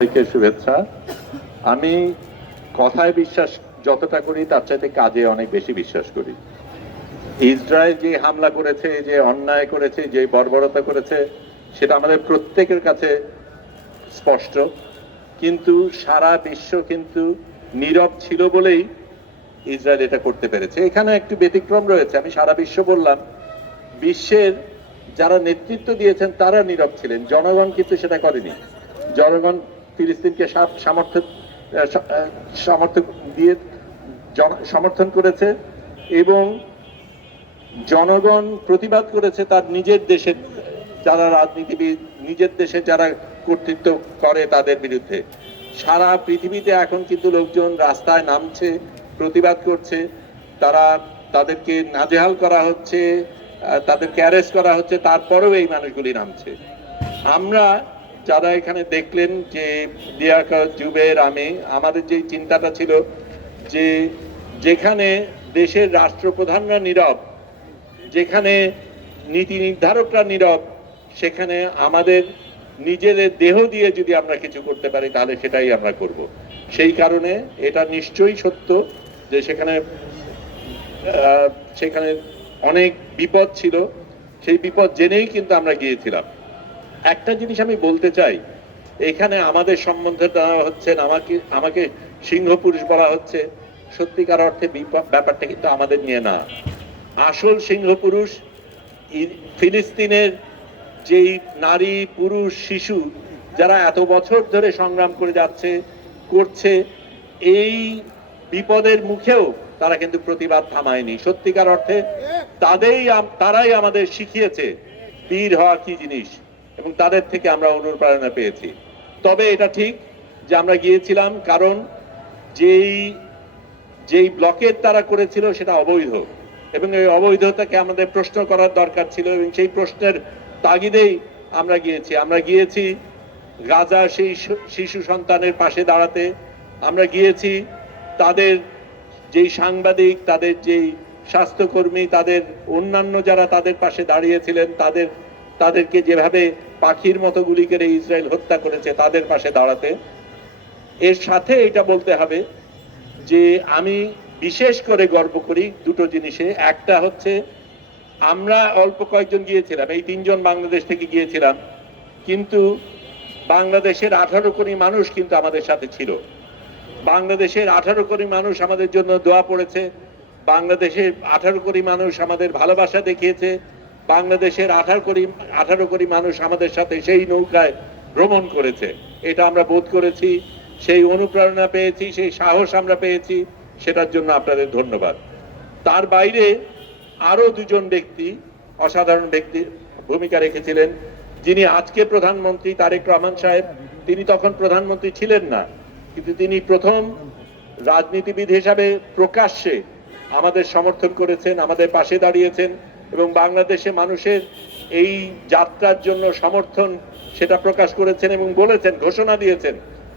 শুভেচ্ছা। আমি কথায় বিশ্বাস যতটা করি তার চাইতে কাজে অনেক বেশি বিশ্বাস করি। ইসরায়েল যে হামলা করেছে, যে অন্যায় করেছে, যে বর্বরতা করেছে, সেটা আমাদের প্রত্যেকের কাছে স্পষ্ট। কিন্তু সারা বিশ্ব কিন্তু নীরব ছিল বলেই ইসরায়েল এটা করতে পেরেছে। এখানে একটু ব্যতিক্রম রয়েছে। আমি সারা বিশ্ব বললাম, বিশ্বের যারা নেতৃত্ব দিয়েছেন তারা নীরব ছিলেন, জনগণ কিন্তু সেটা করেনি। জনগণ ফিলিস্তিনকে সমর্থন দিয়ে সমর্থন করেছে এবং জনগণ প্রতিবাদ করেছে তার নিজের দেশের যারা রাজনীতিবিদ, নিজের দেশে যারা কর্তৃত্ব করে তাদের বিরুদ্ধে। সারা পৃথিবীতে এখন কিন্তু লোকজন রাস্তায় নামছে, প্রতিবাদ করছে। তাদেরকে নাজেহাল করা হচ্ছে, তাদেরকে অ্যারেস্ট করা হচ্ছে, তারপরেও এই মানুষগুলি নামছে। আমরা যারা এখানে দেখলেন যে দিয়াকা, জুবের, আমাদের যে চিন্তাটা ছিল যে যেখানে দেশের রাষ্ট্রপ্রধানরা নীরব, যেখানে নীতি নির্ধারকরা নীরব, সেখানে আমাদের নিজেদের দেহ দিয়ে যদি আমরা কিছু করতে পারি তাহলে সেটাই আমরা করব। সেই কারণে এটা নিশ্চয়ই সত্য যে সেখানে অনেক বিপদ ছিল। সেই বিপদ জেনেই কিন্তু আমরা গিয়েছিলাম। একটা জিনিস আমি বলতে চাই, এখানে আমাদের সম্বন্ধে দেওয়া হচ্ছে, আমাকে সিংহ পুরুষ বলা হচ্ছে। সত্যিকার অর্থে ব্যাপারটা কিন্তু আমাদের নিয়ে না। আসল সিংহ পুরুষ ফিলিস্তিনের যেই নারী, পুরুষ, শিশু যারা এত বছর ধরে সংগ্রাম করে করছে, এই বিপদের মুখেও তারা কিন্তু প্রতিবাদ থামায়নি। সত্যিকার অর্থে তারাই আমাদের শিখিয়েছে বীর হওয়া কি জিনিস, এবং তাদের থেকে আমরা অনুপ্রেরণা পেয়েছি। তবে এটা ঠিক যে আমরা গিয়েছিলাম কারণ যেই ব্লকের তারা করেছিল সেটা অবৈধ, এবং এই অবৈধতাকে আমাদের প্রশ্ন করার দরকার ছিল, এবং সেই প্রশ্নের তাগিদেই আমরা গিয়েছি গাজা সেই শিশু সন্তানের পাশে দাঁড়াতে। আমরা গিয়েছি তাদের যেই সাংবাদিক, তাদের যেই স্বাস্থ্যকর্মী, তাদের অন্যান্য যারা তাদের পাশে দাঁড়িয়েছিলেন, তাদেরকে যেভাবে পাখির মতো গুলি করে ইসরায়েল হত্যা করেছে তাদের পাশে দাঁড়াতে। এর সাথে এটা বলতে হবে যে আমি বিশেষ করে গর্ব করি দুটো জিনিসে। একটা হচ্ছে আমরা অল্প কয়েকজন গিয়েছিলাম, এই 3 জন বাংলাদেশ থেকে গিয়েছিলাম, কিন্তু বাংলাদেশের 18 কোটি মানুষ কিন্তু আমাদের সাথে ছিল। বাংলাদেশের 18 কোটি মানুষ আমাদের জন্য দোয়া পড়েছে। বাংলাদেশের 18 কোটি মানুষ আমাদের ভালোবাসা দেখিয়েছে। বাংলাদেশের 18 কোটি মানুষ আমাদের সাথে সেই নৌকায় ভ্রমণ করেছে। এটা আমরা বোধ করেছি, সেই অনুপ্রেরণা পেয়েছি, সেই সাহস আমরা পেয়েছি। সেটার জন্য আপনাদের ধন্যবাদ। তার বাইরে আরো 2 জন ব্যক্তি অসাধারণ ব্যক্তি ভূমিকা রেখেছিলেন। যিনি আজকে প্রধানমন্ত্রী তারেক রহমান সাহেব, তিনি তখন প্রধানমন্ত্রী ছিলেন না, কিন্তু তিনি প্রথম রাজনীতিবিদ হিসাবে প্রকাশ্যে আমাদের সমর্থন করেছেন, আমাদের পাশে দাঁড়িয়েছেন, এবং বাংলাদেশে মানুষের এই যাত্রার জন্য সমর্থন সেটা প্রকাশ করেছেন এবং বলেছেন, ঘোষণা দিয়েছেন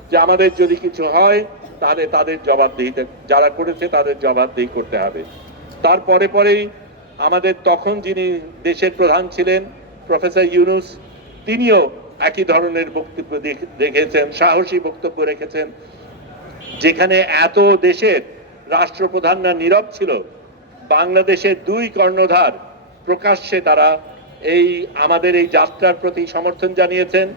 যে আমাদের যদি কিছু হয় তাহলে তাদের জবাবদিহিতে যারা করেছে তাদের জবাবদিহি করতে হবে। তারপরে পরেই আমাদের তখন যিনি দেশের প্রধান ছিলেন প্রফেসর ইউনূস, তিনিও একই ধরনের বক্তব্য রেখেছেন, সাহসী বক্তব্য রেখেছেন। যেখানে এত দেশের রাষ্ট্রপ্রধানরা নীরব ছিল, বাংলাদেশের 2 কর্ণধার প্রকাশ্যে তারা আমাদের এই যাত্রার প্রতি সমর্থন জানিয়েছেন।